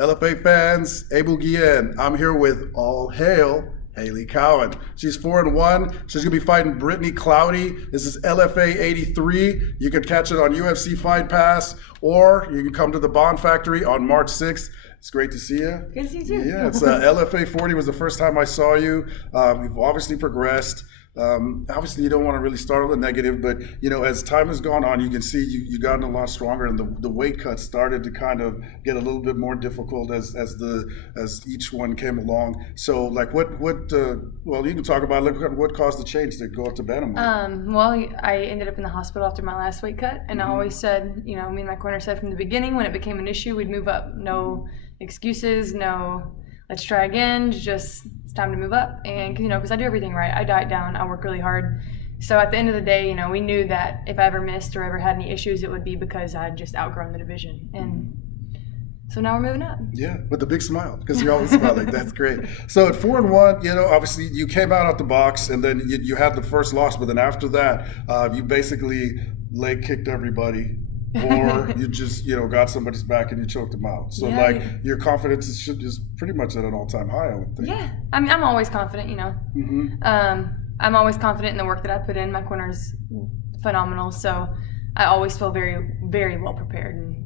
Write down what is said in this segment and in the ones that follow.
LFA fans, Abel Guillen. I'm here with All Hail Hailey Cowan. She's 4-1. She's gonna be fighting Brittany Cloudy. This is LFA 83. You can catch it on UFC Fight Pass, or you can come to the Bond Factory on March 6th. It's great to see you. Good to see you too. Yeah, it's LFA 40 was the first time I saw you. You've obviously progressed. Obviously, you don't want to really start on the negative, but as time has gone on, you can see you gotten a lot stronger, and the weight cuts started to kind of get a little bit more difficult as each one came along. So, like, what you can talk about what caused the change to go up to bantamweight. Well, I ended up in the hospital after my last weight cut, and I always said, me and my corner said from the beginning when it became an issue, we'd move up. No excuses, no let's try again, just it's time to move up. And because I do everything right, I diet down, I work really hard. So at the end of the day, we knew that if I ever missed or ever had any issues, it would be because I'd just outgrown the division. And so now we're moving up. Yeah, with a big smile, because you're always smiling. That's great. So at 4-1, obviously you came out the box, and then you had the first loss, but then after that, you basically leg kicked everybody. Or you just got somebody's back and you choked them out. So your confidence is pretty much at an all-time high, I would think. Yeah, I mean, I'm always confident. I'm always confident in the work that I put in. My corner is phenomenal, so I always feel very, very well prepared. And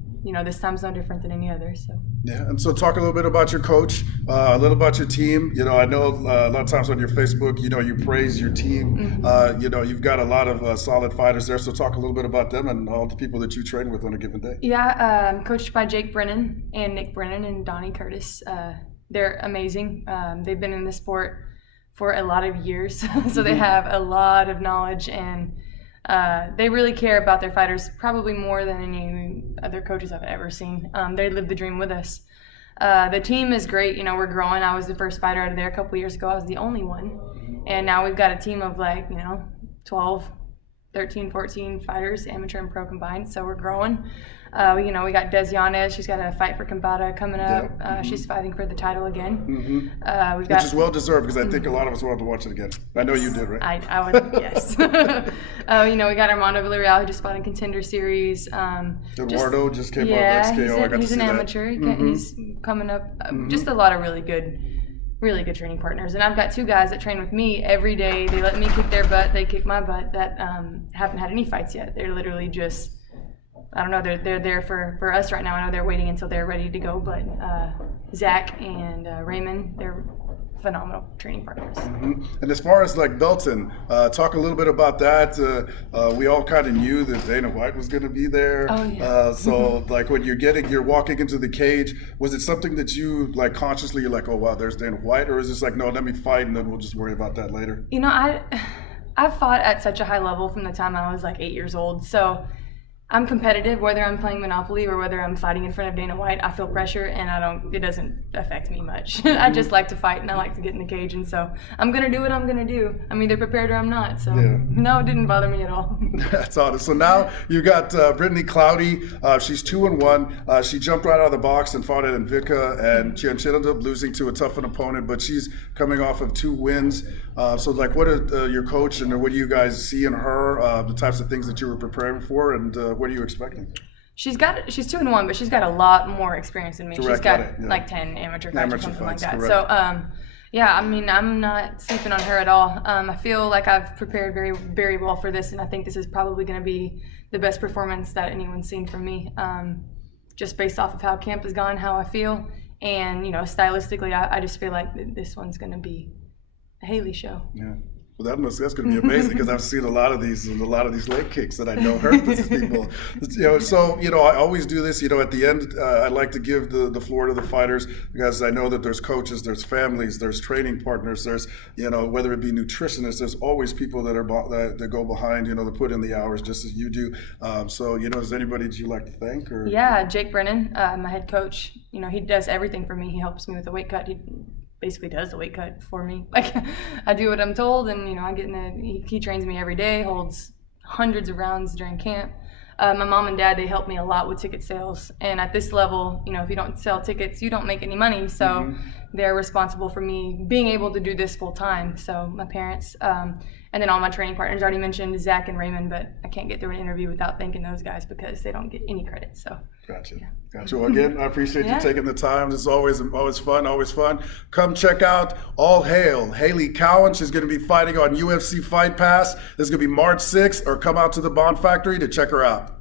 this time's no different than any other. So yeah, and so talk a little bit about your coach, a little about your team. I know a lot of times on your Facebook, you praise your team. You've got a lot of solid fighters there. So talk a little bit about them and all the people that you train with on a given day. Yeah, I'm coached by Jake Brennan and Nick Brennan and Donnie Curtis. They're amazing. They've been in the sport for a lot of years, so they have a lot of knowledge, and they really care about their fighters probably more than any other coaches I've ever seen. They live the dream with us. The team is great. We're growing. I was the first fighter out of there a couple years ago. I was the only one. And now we've got a team of 12, 13, 14 fighters, amateur and pro combined. So we're growing. We got Des Yanez. She's got a fight for Combata coming up. She's fighting for the title again. Which is well deserved, because I think a lot of us wanted to watch it again. I know you did, right? I would, yes. We got Armando Villarreal, who just fought in Contender Series. Eduardo just came up XKO. He's an amateur. He's coming up. Just a lot of really good training partners. And I've got two guys that train with me every day. They let me kick their butt. They kick my butt. That haven't had any fights yet. They're literally just, I don't know, they're there for us right now. I know they're waiting until they're ready to go, but Zach and Raymond, they're phenomenal training partners. And as far as Belton, talk a little bit about that. We all kind of knew that Dana White was going to be there. Oh, yeah. So when you're walking into the cage, was it something that you consciously you're like, oh wow, there's Dana White, or is this no, let me fight and then we'll just worry about that later? I've fought at such a high level from the time I was 8 years old, so I'm competitive, whether I'm playing Monopoly or whether I'm fighting in front of Dana White. I feel pressure, and it doesn't affect me much. I just like to fight, and I like to get in the cage, and so I'm going to do what I'm going to do. I'm either prepared or I'm not, so no, it didn't bother me at all. That's honest. So now you got Brittany Cloudy. She's 2-1. She jumped right out of the box and fought at Invicta, and she ended up losing to a toughened opponent, but she's coming off of 2 wins. So what are your coach and what do you guys see in her, the types of things that you were preparing for, and what are you expecting? She's 2-1, but she's got a lot more experience than me. She's got 10 amateur fights or something like that. Correct. So I'm not sleeping on her at all. I feel like I've prepared very, very well for this, and I think this is probably going to be the best performance that anyone's seen from me, just based off of how camp has gone, how I feel, and stylistically, I just feel like this one's going to be a Hailey show. Yeah. Well, that's going to be amazing, because I've seen a lot of these leg kicks that I know hurt these people. So I always do this. At the end, I like to give the floor to the fighters, because I know that there's coaches, there's families, there's training partners, there's whether it be nutritionists, there's always people that go behind, that put in the hours just as you do. So is there anybody that you like to thank? Or yeah, Jake Brennan, my head coach. He does everything for me. He helps me with the weight cut. He basically does the weight cut for me. I do what I'm told, and I get he trains me every day, holds hundreds of rounds during camp. My mom and dad, they help me a lot with ticket sales, and at this level, if you don't sell tickets, you don't make any money. So they're responsible for me being able to do this full time. So my parents, and then all my training partners. I already mentioned Zach and Raymond, but I can't get through an interview without thanking those guys because they don't get any credit. So. Gotcha. Yeah. Gotcha. Well, again, I appreciate you taking the time. This is always fun. Come check out All Hail Hailey Cowan. She's going to be fighting on UFC Fight Pass. This is going to be March 6th, or come out to the Bond Factory to check her out.